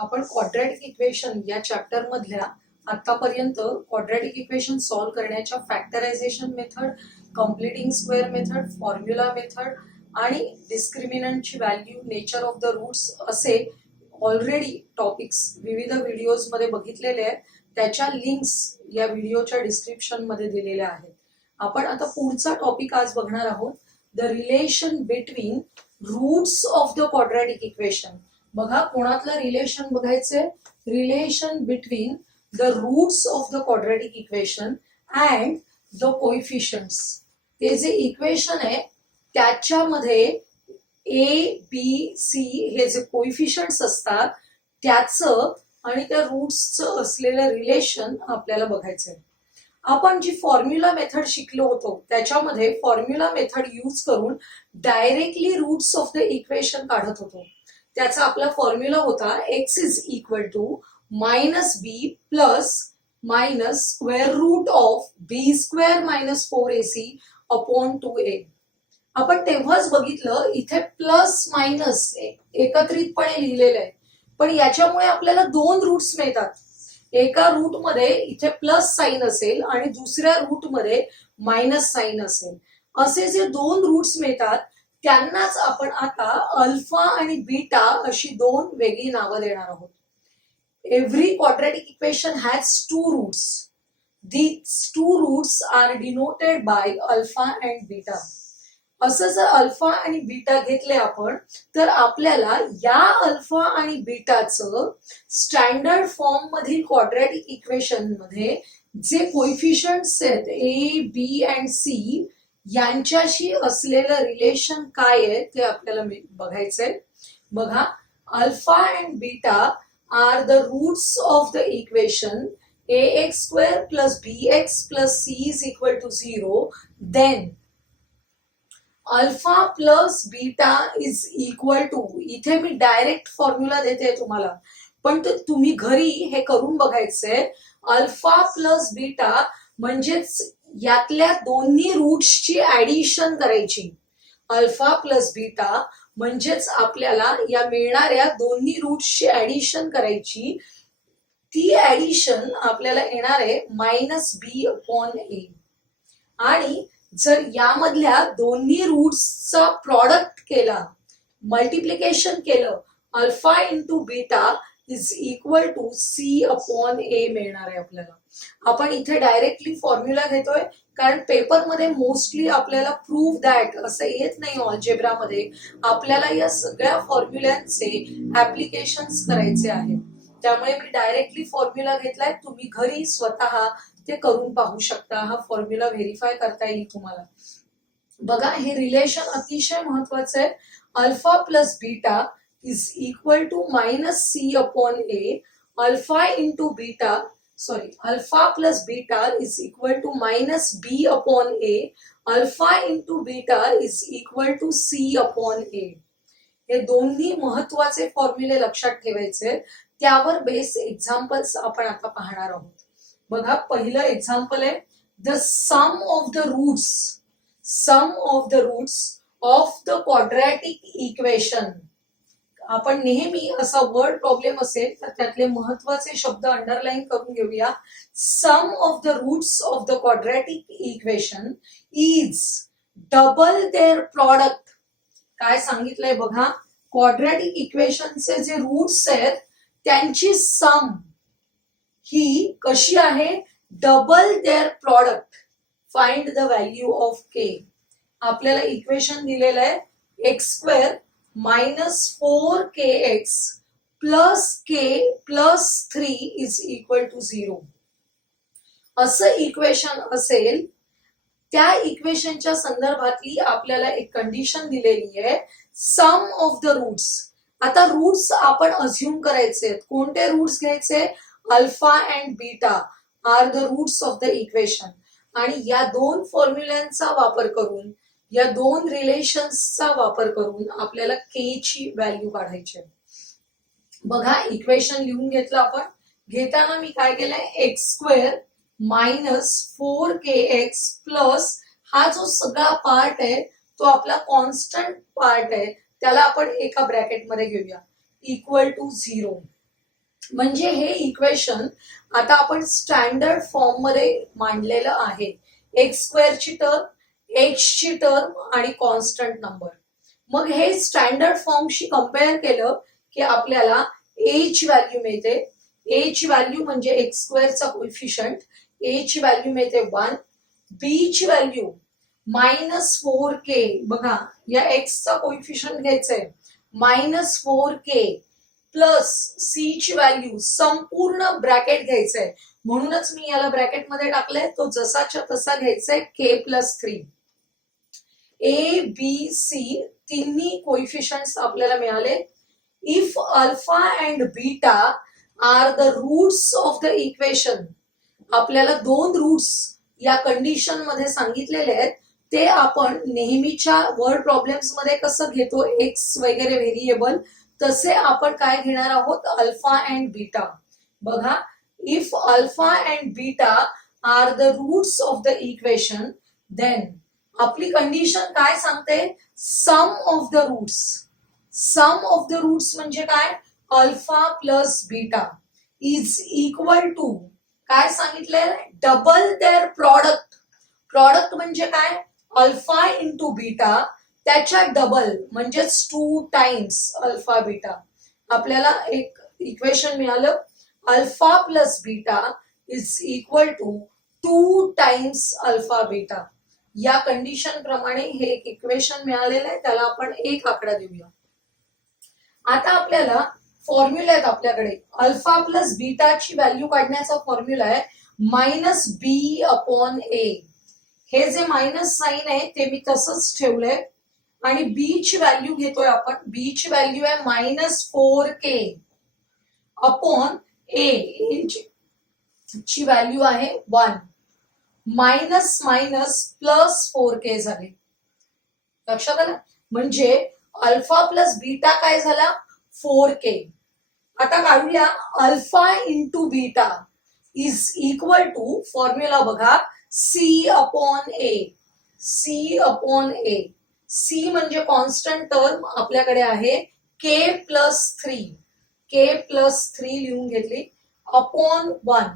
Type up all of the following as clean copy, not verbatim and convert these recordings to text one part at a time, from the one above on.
आपण quadratic equation या chapter मधल्या आतापर्यंत क्वाड्रॅटिक इक्वेशन सॉल्व्ह करण्याच्या factorization method, completing square method, formula method आणि डिस्क्रिमिनंटची value, nature of the roots असे ऑलरेडी टॉपिक्स विविध व्हिडिओज मध्ये बघितलेले आहेत. त्याच्या लिंक्स या व्हिडिओच्या डिस्क्रिप्शन मध्ये दिलेल्या आहेत. आपण आता पुढचा टॉपिक आज बघणार आहोत, the relation between roots of the quadratic equation. बघा कोणातलं रिलेशन बघायचंय, relation between the roots of the quadratic equation and the coefficients. ते जे इक्वेशन आहे त्याच्यामध्ये ए बी सी हे जे कोइफिशियंट्स असतात त्याचं आणि त्या रूट्सचं असलेलं रिलेशन आपल्याला बघायचंय. आपण जी फॉर्म्युला मेथड शिकलो होतो त्याच्यामध्ये फॉर्म्युला मेथड यूज करून directly roots of the equation काढत होतो. त्याचा आपला फॉर्म्युला होता x is equal to minus B plus minus square root of B square minus 4ac upon 2a. आपण तेव्हाच बघितलं इथे प्लस मायनस एकत्रितपणे लिहिलेलं आहे, पण याच्यामुळे आपल्याला दोन रूट्स मिळतात. एका रूट मध्ये इथे प्लस साइन असेल आणि दुसऱ्या रूट मध्ये मायनस साइन असेल. असे जे दोन रूट्स मिळतात त्यांनाच आपण आता अल्फा आणि बीटा अशी दोन वेगळी नावं देणार आहोत. Every quadratic equation has two roots. These two roots are denoted by alpha and beta. असं जर अल्फा आणि बीटा घेतले आपण तर आपल्याला या अल्फा आणि बीटाचं स्टँडर्ड फॉर्म मधील क्वाड्रॅटिक इक्वेशन मध्ये जे कोइफिशियंट्स आहेत ए बी अँड सी यांच्याशी असलेलं रिलेशन काय आहे ते आपल्याला बघायचंय. बघा, alpha and beta are the roots of the equation ax square plus bx plus c is equal to 0. Then alpha plus beta is equal to, इथे मी डायरेक्ट फॉर्म्युला देते तुम्हाला, पण तुम्ही घरी हे करून बघायचंय. अल्फा प्लस बीटा म्हणजेच यातल्या दोन्ही रूट्सची ऍडिशन करायची. अल्फा प्लस बीटा म्हणजेच आपल्याला या मिळणाऱ्या दोन्ही रूट्सची ऍडिशन करायची. ती ऍडिशन आपल्याला येणार आहे मायनस बी अपॉन ए. आणि जर यामधल्या दोन्ही रूट्सचा प्रॉडक्ट केला, मल्टिप्लिकेशन केलं, alpha into beta is equal to C upon a मिळणार आहे आपल्याला. आपण इथे डायरेक्टली फॉर्म्युला घेतोय कारण पेपरमध्ये मोस्टली आपल्याला प्रूव्ह दॅट असं येत नाही. अल्जेब्रामध्ये आपल्याला या सगळ्या फॉर्म्युल्यांचे ऍप्लिकेशन्स करायचे आहेत, त्यामुळे मी डायरेक्टली फॉर्म्युला घेतलाय. तुम्ही घरी स्वतः ते करून पाहू शकता. हा फॉर्म्युला व्हेरीफाय करता येईल तुम्हाला. बघा, हे रिलेशन अतिशय महत्वाचं आहे. Alpha plus beta is equal to minus c upon a. Alpha into beta alpha plus beta is equal to minus b upon a. Alpha into beta is equal to C upon a. हे दोन्ही महत्वाचे फॉर्म्युले लक्षात ठेवायचे. त्यावर base examples आपण आता पाहणार आहोत. बघा, पहिलं एक्झाम्पल आहे the sum of the roots of the quadratic equation. आपण नेहमी असा वर्ड प्रॉब्लेम असेल तर त्यातले महत्वाचे शब्द अंडरलाईन करून घेऊया. Sum of the roots of the quadratic equation is double their product. काय सांगितलंय बघा, क्वाड्रॅटिक इक्वेशनचे जे रूट्स आहेत त्यांची सम ही कशी आहे, double their product. Find the value of k. आपल्याला इक्वेशन दिलेलं आहे x square minus 4kx plus k plus 3 is equal to 0. असं इक्वेशन असेल त्या इक्वेशनच्या संदर्भातली आपल्याला एक कंडिशन दिलेली आहे, सम ऑफ द रूट्स. आता रूट्स आपण अज्युम करायचे. कोणते रूट्स घ्यायचे, alpha and beta are the roots of the equation. आणि या दोन फॉर्म्युल्यांचा वापर करून, या दोन रिलेशन्सचा वापर करून आपल्याला के ची व्हॅल्यू काढायची. बघा, इक्वेशन लिहून घेतलं आपण. घेताना मी काय केलंय, x square minus 4kx plus हा जो सगळा पार्ट आहे तो आपला कॉन्स्टंट पार्ट आहे, त्याला आपण एका ब्रॅकेटमध्ये घेऊया, इक्वल टू 0. म्हणजे हे इक्वेशन आता आपण स्टँडर्ड फॉर्म मध्ये मांडलेलं आहे. एक्स स्क्वेअरची टर्म, एक्सची टर्म आणि कॉन्स्टंट नंबर. मग हे स्टँडर्ड फॉर्मशी कम्पेअर केलं की आपल्याला ए ची व्हॅल्यू मिळते. ए ची व्हॅल्यू म्हणजे एक्स स्क्वेअरचा कोइफिशियंट, ए ची व्हॅल्यू मिळते 1. बी ची व्हॅल्यू -4k. बघा या एक्सचा कोइफिशियंट घ्यायचंय -4k प्लस सी ची व्हॅल्यू संपूर्ण ब्रॅकेट घ्यायचंय, म्हणूनच मी याला ब्रॅकेट मध्ये टाकलंय. तो जसाच्या तसा घ्यायचाय k+3. ए बी सी तिन्ही कोइफिशियंट्स आपल्याला मिळाले. If alpha and beta are the roots of the equation, आपल्याला 2 रूट्स या कंडिशन मध्ये सांगितलेले आहेत. ते आपण नेहमीच्या वर्ड प्रॉब्लेम्स मध्ये कसं घेतो एक्स वगैरे व्हेरिएबल, तसे आपण काय घेणार आहोत अल्फा अँड बीटा. बघा if alpha and beta are the roots of the equation, then आपली कंडिशन काय सांगते sum of the roots. Sum of the roots म्हणजे काय alpha plus beta is equal to काय सांगितलंय डबल देअर प्रॉडक्ट. प्रॉडक्ट म्हणजे काय अल्फा इंटू बीटा त्याच्या डबल म्हणजेच 2 टाइम्स अल्फा बीटा. आपल्याला एक इक्वेशन मिळालं alpha plus beta is equal to 2 times alpha beta. या कंडिशन प्रमाणे हे एक इक्वेशन मिळालेलं आहे, त्याला आपण एक आकडा देऊया. आता आपल्याला फॉर्म्युला आहेत आपल्याकडे. अल्फा प्लस बीटाची व्हॅल्यू काढण्याचा फॉर्म्युला आहे -b/a. हे जे मायनस साइन आहे ते मी तसंच ठेवलंय आणि बी ची व्हॅल्यू घेतोय आपण. बी ची व्हॅल्यू आहे -4k अपॉन ए ची व्हॅल्यू आहे 1. मायनस मायनस प्लस 4k झाले. लक्षात आलं. म्हणजे अल्फा प्लस बीटा काय झाला 4k. आता काढूया alpha into beta is equal to formula बघा c/a. c/a. c म्हणजे कॉन्स्टंट टर्म आपल्याकडे आहे k+3. k+3 लिहून घेतली अपॉन 1.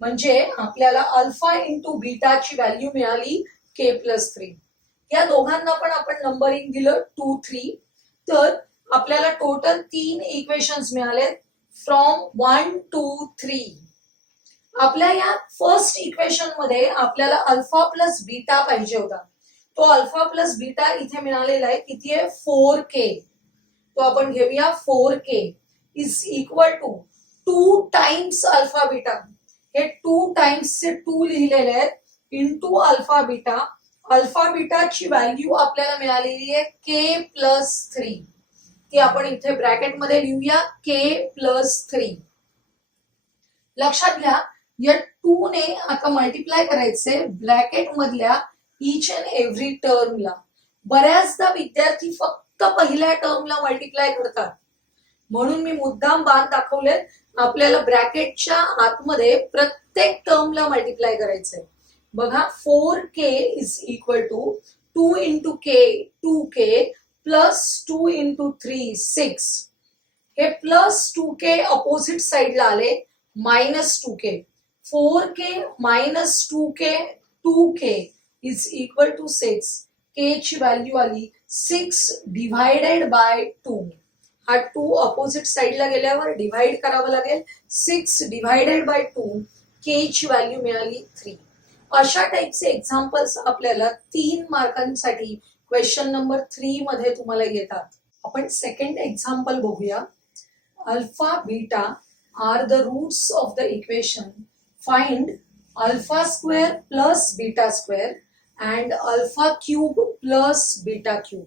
म्हणजे आपल्याला अल्फा इंटू बीटाची व्हॅल्यू मिळाली k+3. या दोघांना पण आपण नंबरिंग दिलं 2, 3. तर आपल्याला टोटल 3 इक्वेशन्स मिळाले फ्रॉम 1 to 3. आपल्या या फर्स्ट इक्वेशन मध्ये आपल्याला अल्फा प्लस बीटा पाहिजे होता. तो अल्फा प्लस बीटा इथे मिळालेला आहे किती आहे 4k. तो आपण घेऊया 4k is equal to 2 times alpha beta. हे 2 टाइम्सचे 2 लिहिलेले आहेत इंटू अल्फा बीटा. अल्फा बीटाची व्हॅल्यू आपल्याला मिळालेली आहे k+3. ती आपण इथे ब्रॅकेट मध्ये लिहूया k+3. लक्षात घ्या या 2 ने आता मल्टिप्लाय करायचे ब्रॅकेट मधल्या ईच अँड एव्हरी टर्मला. बऱ्याचदा विद्यार्थी फक्त पहिल्या टर्मला मल्टिप्लाय करतात, म्हणून मी मुद्दाम बाण दाखवले. आपल्याला ब्रॅकेटच्या आतमध्ये प्रत्येक टर्मला मल्टिप्लाय करायचंय. बघा 4k is equal to 2 into k 2k plus 2 into 3 6. हे प्लस 2k अपोजिट साइडला आले -2k. 4k minus 2k 2k is equal to 6. k ची व्हॅल्यू आली 6 डिवाइडेड बाय 2. हा 2 अपोजिट साइडला गेल्यावर डिवाइड करावं लागेल. 6 डिवाइडेड बाय 2 k ची व्हॅल्यू मिळाली 3. अशा टाइपचे एक्झाम्पल्स आपल्याला 3 मार्कांसाठी क्वेश्चन नंबर 3 मध्ये तुम्हाला येतात. आपण सेकंड एक्झाम्पल बघूया. Alpha beta are the roots of the equation. Find alpha square plus beta square and alpha cube plus beta cube.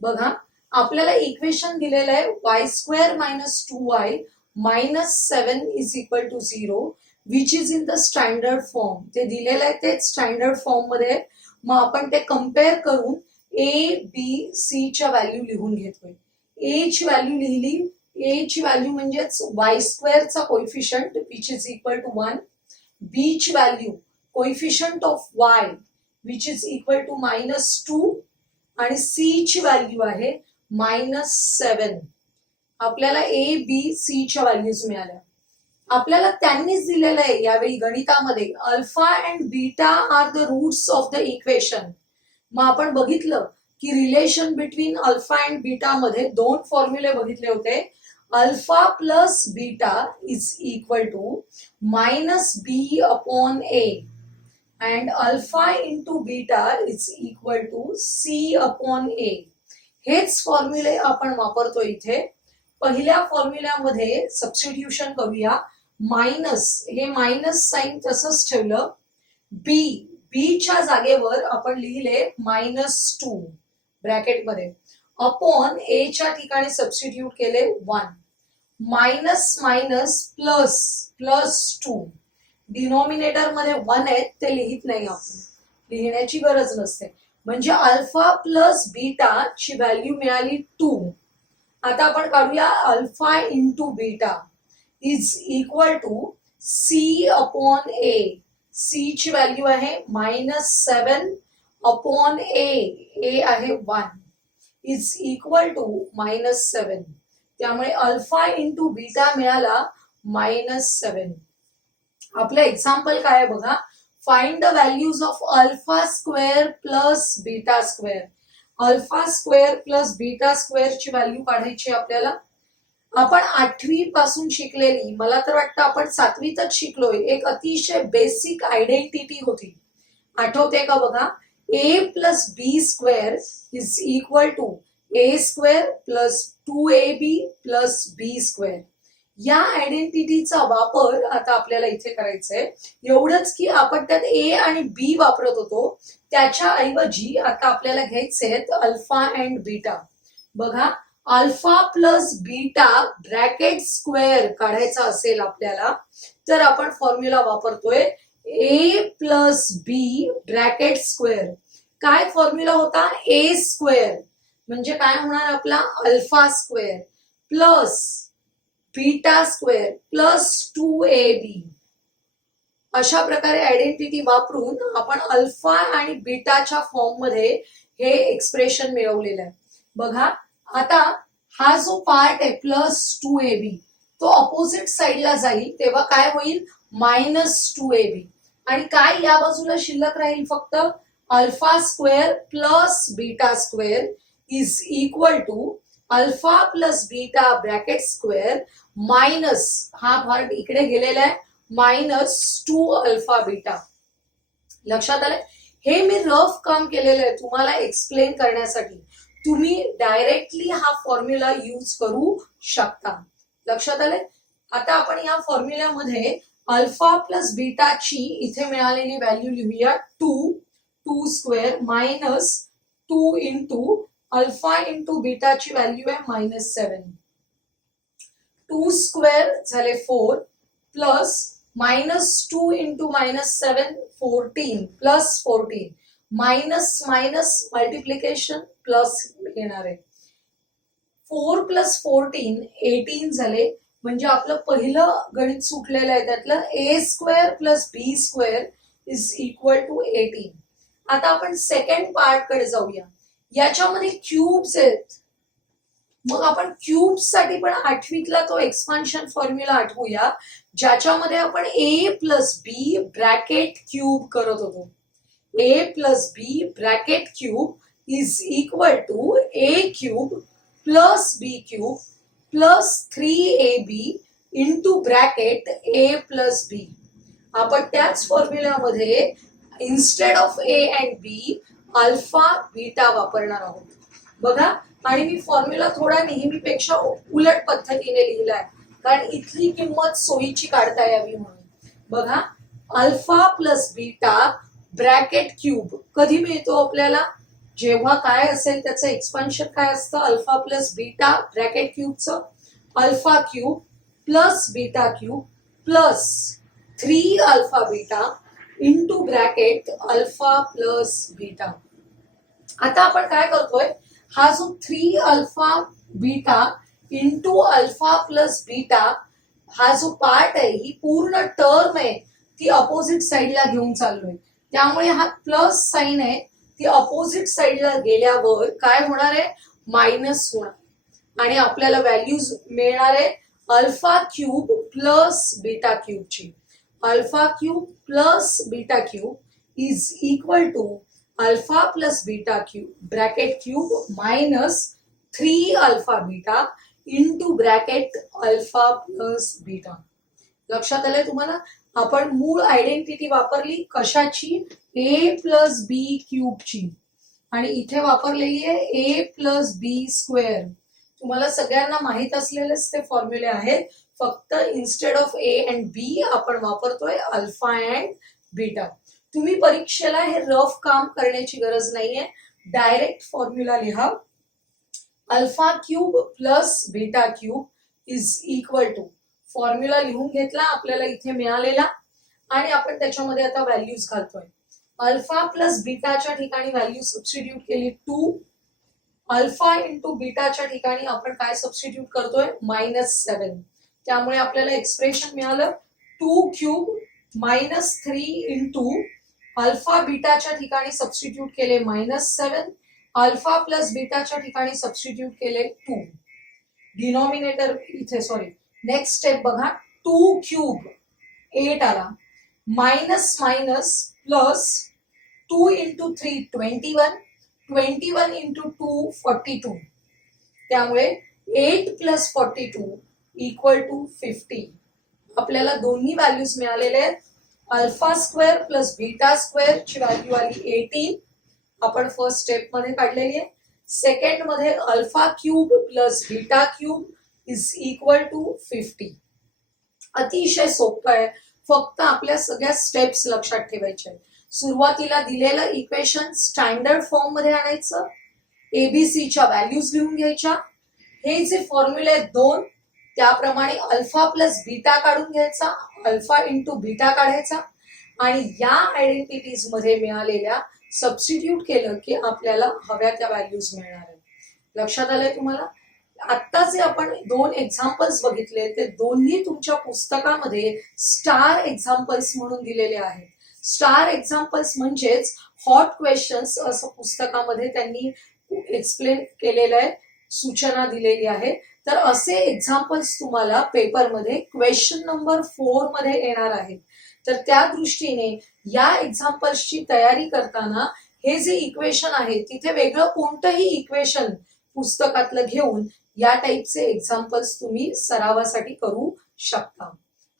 बघा आपल्याला इक्वेशन दिलेलं आहे y² - 2y -7 is equal to 0 which is in the standard form. ते दिलेलं आहे ते standard form मध्ये. मग आपण ते कम्पेअर करून a b c च्या व्हॅल्यू लिहून घेतोय. a ची व्हॅल्यू लिहिली. a ची व्हॅल्यू म्हणजेच y² चा coefficient which is equal to 1. b ची value coefficient of y which is equal to -2 आणि c ची व्हॅल्यू आहे -7. आपल्याला ए बी सी च्या व्हॅल्यूज मिळाल्या. आपल्याला त्यांनीच दिलेलं आहे यावेळी गणितामध्ये alpha and beta are the roots of the equation. मग आपण बघितलं की relation between alpha and beta मध्ये दोन फॉर्म्युले बघितले होते. Alpha plus beta is equal to minus b upon a and alpha into beta is equal to C upon a. हेच फॉर्म्युले आपण वापरतो इथे. पहिल्या फॉर्म्युल्यामध्ये सबस्टिट्यूशन करूया. मायनस, हे मायनस साइन तसंच ठेवलं. बी च्या जागेवर आपण लिहिले -2 ब्रॅकेटमध्ये अपॉन ए च्या ठिकाणी सबस्टिट्यूट केले 1. Minus minus plus +2. डिनॉमिनेटर मध्ये 1 आहेत ते लिहित नाही आपण, लिहिण्याची गरज नसते. म्हणजे अल्फा प्लस बीटा ची व्हॅल्यू मिळाली 2. आता आपण काढूया alpha into beta is equal to C upon A. C ची व्हॅल्यू आहे -7 अपॉन ए आहे 1 इज इक्वल टू -7. त्यामुळे अल्फा इंटू बीटा मिळाला -7. आपलं एक्झाम्पल काय आहे बघा. Find the values of alpha square plus beta square. Alpha square plus beta square ची व्हॅल्यू काढायची आपल्याला. आपण 8वी पासून शिकलेली, मला तर वाटतं आपण 7वीतच शिकलोय, एक अतिशय बेसिक आयडेंटिटी होती. आठवते का बघा. A plus b square is equal to a square plus 2ab plus b square. या आयडेंटिटीचा वापर आता आपल्याला इथे करायचा आहे. एवढंच की आपण त्यात ए आणि बी वापरत होतो, त्याच्या ऐवजी आता आपल्याला घ्यायचे आहेत अल्फा अँड बीटा. बघा, alpha plus beta bracket square काढायचा असेल आपल्याला तर आपण फॉर्म्युला वापरतोय ए प्लस बी ब्रॅकेट स्क्वेअर. काय फॉर्म्युला होता? ए स्क्वेअर म्हणजे काय होणार आपला alpha square plus beta square plus 2ab. अशा प्रकारे आयडेंटिटी वापरून आपण अल्फा आणि बीटाच्या फॉर्म मध्ये हे एक्सप्रेशन मिळवलेलं आहे. बघा, आता हा जो पार्ट आहे +2ab तो अपोजिट साइडला जाईल तेव्हा काय होईल -2ab. आणि काय या बाजूला शिल्लक राहील फक्त alpha square plus beta square is equal to alpha plus beta bracket square minus हा पार्ट इकडे गेलेला आहे -2 अल्फा बीटा. लक्षात आलं? हे मी रफ काम केलेलं आहे तुम्हाला एक्सप्लेन करण्यासाठी. तुम्ही डायरेक्टली हा फॉर्म्युला यूज करू शकता. लक्षात आले? आता आपण या फॉर्म्युल्यामध्ये अल्फा प्लस बीटाची इथे मिळालेली व्हॅल्यू लिहूया 2 स्क्वेअर -2 इंटू अल्फा इंटू बीटाची व्हॅल्यू आहे -7. 2 स्क्वेअर झाले 4 plus -2 into -7 14 plus 14 minus minus multiplication plus येणार आहे. 4 प्लस 14 18 झाले. म्हणजे आपलं पहिलं गणित सुटलेलं आहे त्यातलं a square plus b square is equal to 18. आता आपण सेकंड पार्ट कडे जाऊया. याच्यामध्ये क्यूब्स आहेत. मग आपण क्यूब्स साठी पण 8वीतला तो एक्सपान्शन फॉर्म्युला आठवूया ज्याच्यामध्ये आपण A plus B bracket cube करत होतो. A plus B bracket cube is equal to A cube plus B cube plus 3ab into bracket A plus B. आपण त्याच फॉर्म्युल्यामध्ये instead of A and B alpha beta वापरणार आहोत. बघा, आणि मी formula थोडा नेहमीपेक्षा उलट पद्धतीने लिहिलाय कारण इथली किंमत सोयीची काढता यावी म्हणून. बघा, alpha plus beta bracket cube कधी मिळतो आपल्याला? जेव्हा काय असेल त्याचं एक्सपान्शन काय असतं अल्फा प्लस बीटा ब्रॅकेट क्यूबचं alpha cube plus beta cube plus 3 alpha beta into bracket alpha plus beta. आता आपण काय करतोय, हा जो 3 alpha beta into alpha plus beta हा जो पार्ट आहे ही पूर्ण टर्म आहे ती अपोजिट साइडला घेऊन चाललोय. त्यामुळे हा प्लस साइन आहे ती अपोजिट साइडला गेल्यावर काय होणार आहे मायनस होणार. आणि आपल्याला व्हॅल्यूज मिळणार आहे अल्फा क्यूब प्लस बीटा क्यूबची. Alpha cube plus beta cube is equal to alpha plus beta cube bracket cube minus 3 alpha beta into bracket alpha plus beta. लक्षात आलंय तुम्हाला? आपण मूळ आयडेंटिटी वापरली कशाची? ए प्लस बी क्यूबची, आणि इथे वापरलेली आहे ए प्लस बी स्क्वेअर. तुम्हाला सगळ्यांना माहित असलेलेच ते फॉर्म्युले आहेत, फक्त इन्स्टेड ऑफ ए अँड बी आपण वापरतोय अल्फा अँड बीटा. तुम्ही परीक्षेला हे रफ काम करण्याची गरज नाहीये, डायरेक्ट फॉर्म्युला लिहा. Alpha cube plus beta cube is equal to, formula लिहून घेतला आपल्याला इथे मिळालेला, आणि आपण त्याच्यामध्ये आता व्हॅल्यूज घालतोय. अल्फा प्लस बीटाच्या ठिकाणी व्हॅल्यू सबस्टिट्यूट केली 2. अल्फा इंटू बीटाच्या ठिकाणी आपण काय सबस्टिट्यूट करतोय? -7. त्यामुळे आपल्याला एक्सप्रेशन मिळालं 2 क्यूब मायनस 3 इंटू अल्फा बीटाच्या ठिकाणी सबस्टिट्यूट केले -7, अल्फा प्लस बीटाच्या ठिकाणी सबस्टिट्यूट केले 2. डिनॉमिनेटर इथे सॉरी नेक्स्ट स्टेप बघा, 2 क्यूब 8 आला, minus minus plus 2 into 3 21, 21 into 2 42. त्यामुळे 8 प्लस 42 इक्वल टू 50. आपल्याला दोन्ही व्हॅल्यूज मिळालेले आहेत. Alpha square plus beta square ची व्हॅल्यू आली 18, आपण फर्स्ट स्टेप मध्ये काढलेली आहे. सेकंड मध्ये alpha cube plus beta cube is equal to 50. अतिशय सोपं आहे, फक्त आपल्या सगळ्या स्टेप्स लक्षात ठेवायच्या. सुरुवातीला दिलेलं इक्वेशन स्टँडर्ड फॉर्म मध्ये आणायचं, एबीसीच्या व्हॅल्यूज लिहून घ्यायच्या. हे जे फॉर्म्युले आहेत 2, त्याप्रमाणे अल्फा प्लस बीटा काढून घ्यायचा, अल्फा इंटू बीटा काढायचा, आणि या आयडेंटिटीज मध्ये मिळालेल्या सबस्टिट्यूट केलं की आपल्याला हव्या त्या व्हॅल्यूज मिळणार आहेत. लक्षात आलंय तुम्हाला? आता जे आपण 2 एक्झाम्पल्स बघितले ते दोन्ही तुमच्या पुस्तकामध्ये स्टार एक्झाम्पल्स म्हणून दिलेले आहेत. स्टार एक्झाम्पल्स म्हणजेच हॉट क्वेश्चन्स असं पुस्तकामध्ये त्यांनी एक्सप्लेन केलेलं आहे, सूचना दिलेली आहे. तर असे एक्झाम्पल्स तुम्हाला पेपरमध्ये क्वेश्चन नंबर 4 मध्ये येणार आहेत. तर त्या दृष्टीने या एक्झाम्पल्सची तयारी करताना हे जे इक्वेशन आहे तिथे वेगळं कोणतंही इक्वेशन पुस्तकातलं घेऊन या टाईपचे एक्झाम्पल्स तुम्ही सरावासाठी करू शकता.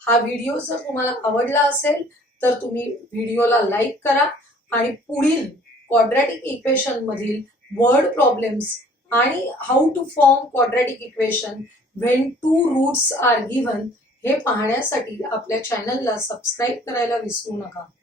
हा व्हिडिओ जर तुम्हाला आवडला असेल तर तुम्ही व्हिडिओला लाईक करा, आणि पुढील क्वाड्रॅटिक इक्वेशन मधील वर्ड प्रॉब्लेम्स आणि how to form quadratic equation when 2 roots are given हे पाहण्यासाठी आपल्या चॅनलला सबस्क्राईब करायला विसरू नका.